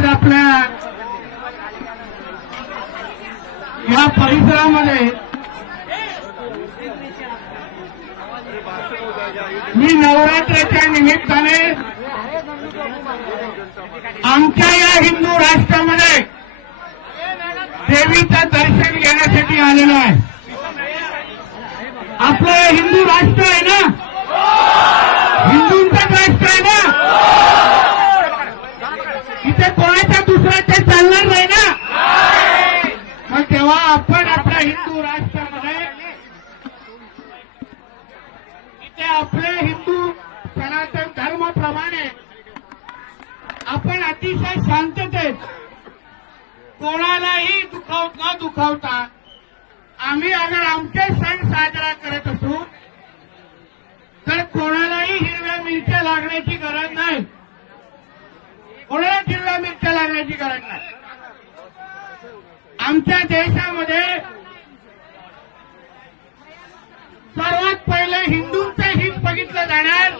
आज आपल्या या परिसरामध्ये मी नवरात्राच्या निमित्ताने आमच्या या हिंदू राष्ट्रामध्ये देवीचं दर्शन घेण्यासाठी आलेलो आहे. आपलं हिंदू राष्ट्र आहे ना, हिंदूंचं राष्ट्र आहे ना, इथे कोणाच्या दुसऱ्याचे चालणार नाही ना. मग तेव्हा आपण आपल्या हिंदू राष्ट्रामध्ये इथे आपले हिंदू सनातन धर्माप्रमाणे आपण अतिशय शांततेत कोणालाही न दुखावता आम्ही अगर आमचे सण साजरा करत असू तर कोणालाही हिरव्या मिरच्या लागण्याची गरज नाही. कोणाला हिरव्या मिरच्या लागण्याची गरज नाही. आमच्या देशामध्ये सर्वात पहिले हिंदूंचं हित बघितलं जाणार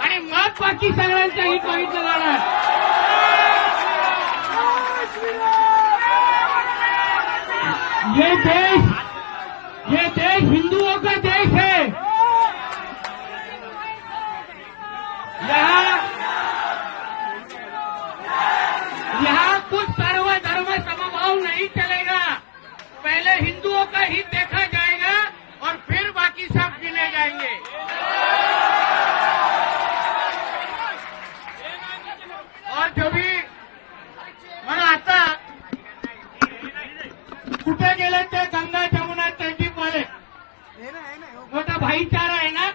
आणि मग बाकी सगळ्यांचं हित बघितलं जाणार. ये देश हिंदुओं का देश है. यहाँ कुछ सर्व धर्म समभाव नहीं चलेगा. पहले हिंदुओं का हित देखा जाएगा और फिर बाकी सब गिने जाएंगे. और जो भी मला आता कुठे गेले ते गंगा जमुना तहजीबवाले मोठा भाईचारा आहे ना.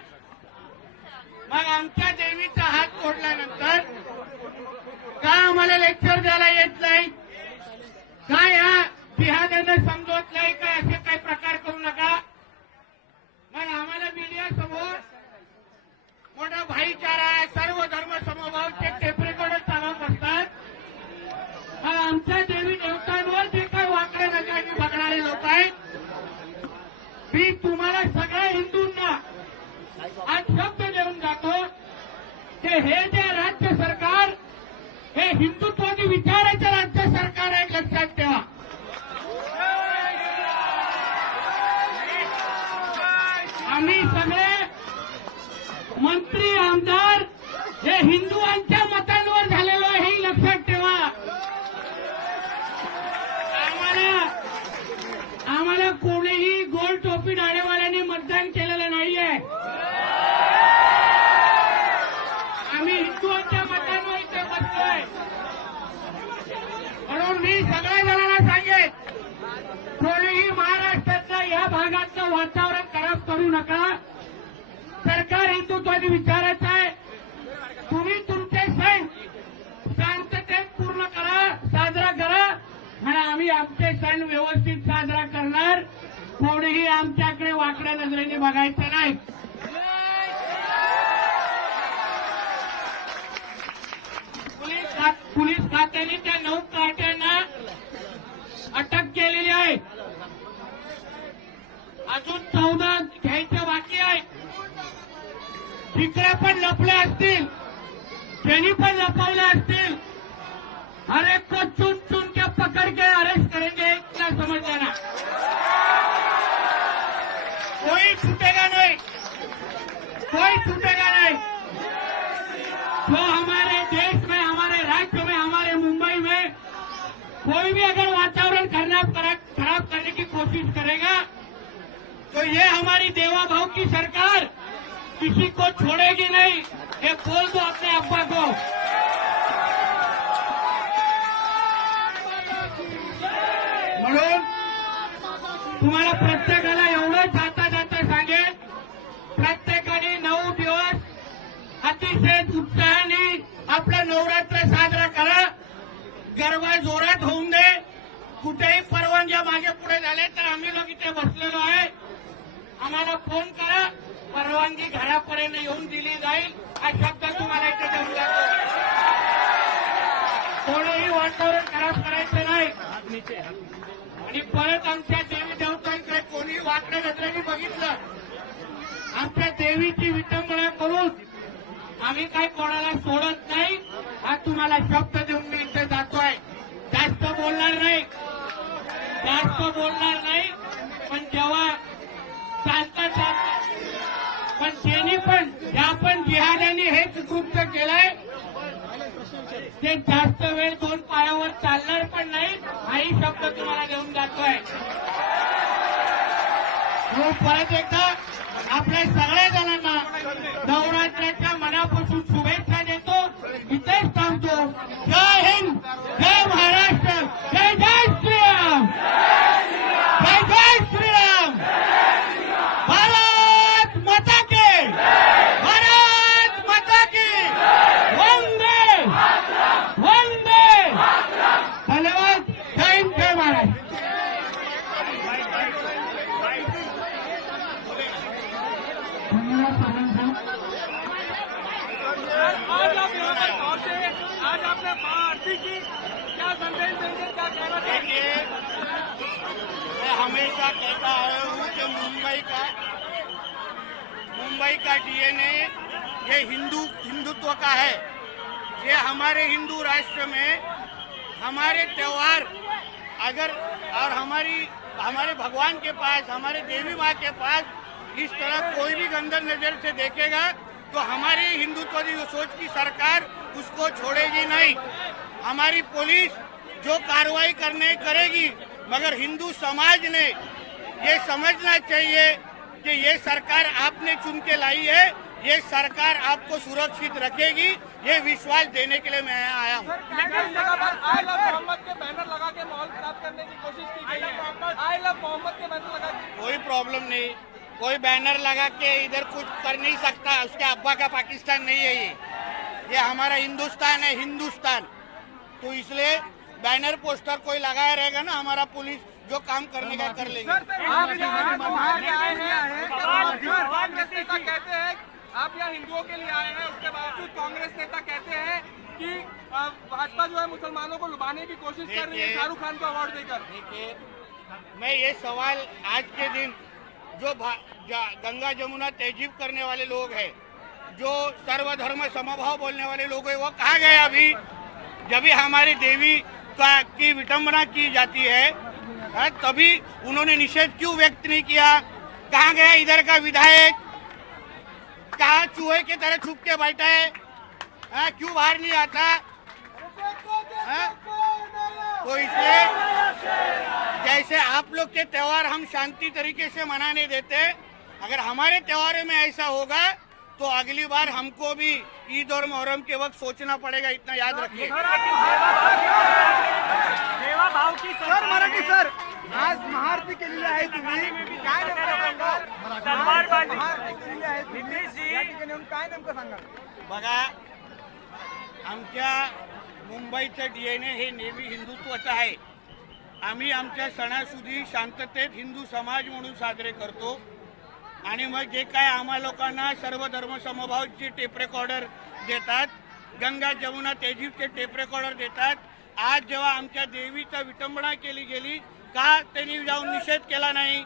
मग आमच्या देवीचा हात तोडल्यानंतर का आम्हाला लेक्चर द्यायला येत नाही, काय या जिहाद्यांना समजवत नाही, काय असे काही प्रकार करू नका. मग आम्हाला मीडिया समोर मोठा भाईचारा आहे, सर्व धर्म समभावचे टेप रेकॉर्डर चालवत असतात. मग आमच्या देवी देवतांवर जे काही वाकडे नजरेने बघणारे लोक आहेत, मी तुम्हाला सगळ्या हिंदूंना आज शब्द देऊन जातो की हे जे राज्य सरकार हे हिंदुत्वादी विचाराचे राज्य सरकार आहे, लक्षात ठेवा. आम्ही सगळे मंत्री आमदार हे हिंदुआंच्या मतांवर झालेलो आहे, हे लक्षात ठेवा. आम्हाला कोणीही गोल टोपी डाळेवाल्यांनी मतदान केलेलं नाहीये. आम्ही हिंदुआंच्या मतांवर इथे बसलोय. म्हणून मी सगळ्या जणांना सांगेन, कोणीही महाराष्ट्रातलं या भागातलं वातावरण खराब करू नका. सरकार हिंदुत्वादी विचाराचं आहे. तुम्ही तुमचे सण शांततेत पूर्ण करा, साजरा करा आणि आम्ही आमचे सण व्यवस्थित साजरा करणार. कोणीही आमच्याकडे वाकड्या नजरेने बघायचं नाही. पोलीस खात्याने त्या 9 कार्ट्यांना अटक केलेली आहे. अजून 14 घ्यायचं बाकी आहे. तिकडे पण लपले असतील, त्यांनी पण लपवले असतील. हर एक को चुन चुन के पकड़ के अरेस्ट करेंगे, इतना समझ लेना. कोई छूटेगा नहीं, कोई छूटेगा नहीं. जो हमारे देश में, हमारे राज्य में, हमारे मुंबई में कोई भी अगर वातावरण खराब करने की कोशिश करेगा तो ये हमारी देवा भाव की सरकार किसी को छोड़ेगी नहीं. ये बोल दो अपने अब्बा को. म्हणून तुम्हाला प्रत्येकाला एवढं जाता जाता सांगेन, प्रत्येकाने 9 दिवस अतिशय उत्साहाने आपला नवरात्र साजरा करा. गरबा जोरात होऊन दे. कुठेही परवानग्या मागे पुढे झाले तर आम्ही लोक इथे बसलेलो आहे. आम्हाला फोन करा, परवानगी घरापर्यंत येऊन दिली जाईल. हा शब्द तुम्हाला इथे देऊन जातो. कोणीही वातावरण खराब करायचं नाही. आणि परत आमच्या देवी देवतांकडे कोणी वाकड्या नजरेने बघितलं, आमच्या देवीची विटंबना करून आम्ही काही कोणाला सोडत नाही. हा तुम्हाला शब्द देऊन मी इथे जातोय. जास्त बोलणार नाही, पण जेव्हा चालता पण त्यांनी पण ह्या पण जिहाद्यांनी हेच कृत्य केलंय. ते जास्त वेळ दोन पायावर चालणार पण नाही, हाही शब्द तुम्हाला देऊन जातोय. हो, परत एकदा आपल्या सगळ्या जणांना नवरात्राच्या मनापासून शुभेच्छा देतो. इथेच थांबतो. जय हिंद, जय महाराष्ट्र, जय जय श्रीराम, जय जय श्रीराम. भारत माता की, भारत माता की वंदे वंदे. धन्यवाद. जय हिंद, जय महाराष्ट्र. आज आपने आरती की, क्या संदेश देंगे, क्या कहना चाहिए? मैं हमेशा कहता आया हूँ कि मुंबई का डीएनए ये हिंदुत्व का है. ये हमारे हिंदू राष्ट्र में हमारे त्योहार अगर और हमारे भगवान के पास, हमारे देवी माँ के पास इस तरह कोई भी गंदर नजर से देखेगा तो हमारी हिंदुत्व की जो सोच की सरकार उसको छोड़ेगी नहीं. हमारी पुलिस जो कार्रवाई करेगी, मगर हिंदू समाज ने ये समझना चाहिए कि ये सरकार आपने चुन के लाई है, ये सरकार आपको सुरक्षित रखेगी. ये विश्वास देने के लिए मैं यहाँ आया हूँ. I love Mohammed K banner लगा के माहौल खराब करने की कोशिश की गई है. I love Mohammed K banner लगा के कोई प्रॉब्लम नहीं. कोई बैनर लगा के इधर कुछ कर नहीं सकता. उसके अब्बा का पाकिस्तान नहीं है ये हमारा हिंदुस्तान है, हिंदुस्तान. तो इसलिए बैनर पोस्टर कोई लगाया रहेगा ना, हमारा पुलिस जो काम करने का कर लेंगे. कांग्रेस नेता कहते हैं आप यहाँ हिंदुओं के लिए आए हैं, उसके बावजूद कांग्रेस नेता कहते हैं कि भाजपा जो है मुसलमानों को लुभाने की कोशिश कर रही है शाहरुख खान को अवार्ड देकर. देखिए, मैं ये सवाल आज के दिन जो गंगा जमुना तहजीब करने वाले लोग हैं, जो सर्वधर्म समभाव बोलने वाले लोग हैं, वो कहाँ गए अभी जब हमारी देवी की विटंबना की जाती है? तभी उन्होंने निषेध क्यों व्यक्त नहीं किया? कहाँ गया इधर का विधायक? कहाँ चूहे की तरह छुप के बैठा है? क्यों बाहर नहीं आता? तो इसलिए जैसे आप लोग के त्योहार हम शांति तरीके से मनाने देते, अगर हमारे त्योहारों में ऐसा होगा तो अगली बार हमको भी ईद और मुहर्रम के वक्त सोचना पड़ेगा. इतना याद रखिए. सेवा भाव की सर मराठी सर आज महाआरती केलेली आहे तुम्ही काय काय नेमकं सांगा. बघा, आमच्या मुंबईचं डीएनए हे नेहमी हिंदुत्वाचं आहे. आम्ही आमच्या सणासुदी शांततेत हिंदू समाज म्हणून साजरे करतो. आणि मग जे काय आम्हा लोकांना सर्व धर्म समभावचे टेप रेकॉर्डर देतात, गंगा जमुना तहजीबचे टेप रेकॉर्डर देतात. आज जेव्हा आमच्या देवीचा विटंबना केली गेली, का त्यांनी जाऊन निषेध केला नाही?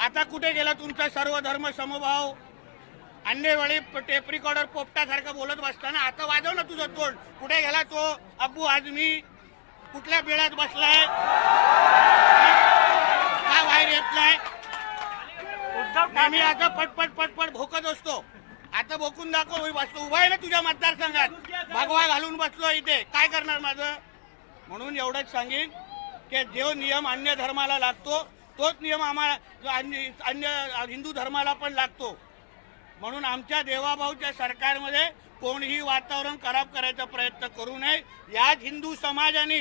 आता कुठे गेला तुमचा सर्व धर्म समभाव? अन्य वेळी टेप रेकॉर्डर पोपटासारखं बोलत बसताना आता वाजव ना तुझं तोंड. कुठे गेला तो अब्बू आझमी? कुठल्या बेळात बसलाय? का बाहेर येत नाही? मी आता पटपट भोकत असतो. आता भोकून दाखव. उभा आहे ना तुझ्या मतदारसंघात, भगवा घालून बसलो इथे, काय करणार माझं? म्हणून एवढंच सांगेन की जो नियम अन्य धर्माला लागतो तोच नियम आम्हाला अन्य हिंदू धर्माला पण लागतो. म्हणून आमच्या देवाभाऊच्या सरकारमध्ये कोणीही वातावरण खराब करायचा प्रयत्न करू नये. याच हिंदू समाजाने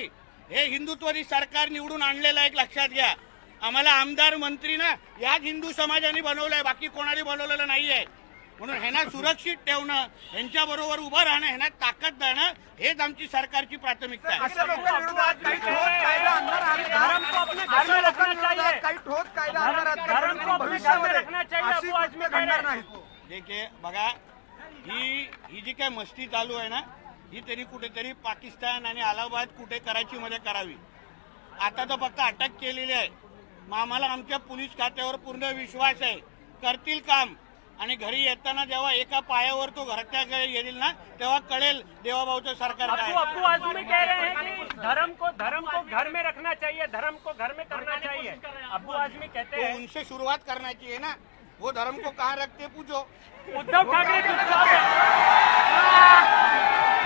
हे हिंदुत्वादी सरकार निवडून आणलेलं एक लक्षात घ्या. आम्हाला आमदार मंत्री ना याच हिंदू समाजाने बनवलंय, बाकी कोणाने बनवलेलं नाहीये. म्हणून ह्यांना सुरक्षित ठेवणं, ह्यांच्या बरोबर उभं राहणं, ह्यांना ताकद देणं हेच आमची सरकारची प्राथमिकता आहे. काही ठोस कायदा आणणार भविष्यामध्ये. देखिए बघा, ही जी काय मस्ती चालू आहे ना, ही तरी कुठेतरी पाकिस्तान आणि अलाहाबाद कुठे कराचीमध्ये करावी. आता तर फक्त अटक केलेली आहे. आम्हाला आमच्या पोलीस खात्यावर पूर्ण विश्वास आहे, करतील काम. आणि घरी येताना जेव्हा एका पायावर तो घरच्या घरी येईल ना तेव्हा कळेल देवाभाऊचं सरकार काय आहे. अब्बू आजमी कह रहे हैं कि धर्म को घर में रखना चाहिए, धर्म को घर में करना चाहिए। अब्बू आजमी कहते तो हैं उनसे शुरुआत करना चाहिए ना, वो धर्म को कहाँ रखते पूछो। उद्धव ठाकरे चुपचाप है।